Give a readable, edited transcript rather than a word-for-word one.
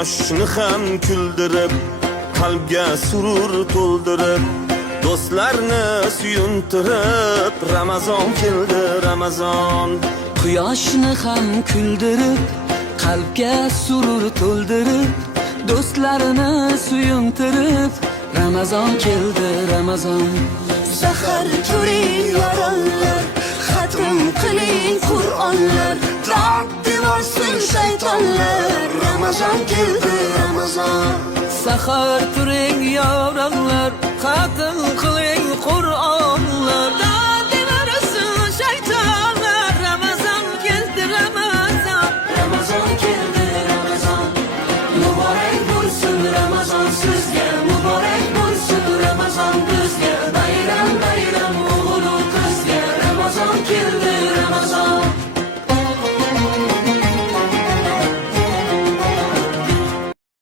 Quyoshni ham kuldirib, qalbga surur to'ldirib, do'stlarni suyuntirib, Ramazon keldi, Ramazon. Quyoshni ham kuldirib, qalbga surur to'ldirib, do'stlarini suyuntirib, Ramazon keldi, Ramazon. Sahar turing yoronlar, xatm qiling Qur'onlar, taqdim olsin shaytonlar. Ramazon keldi, Ramazon. Sahar turing yoronlar,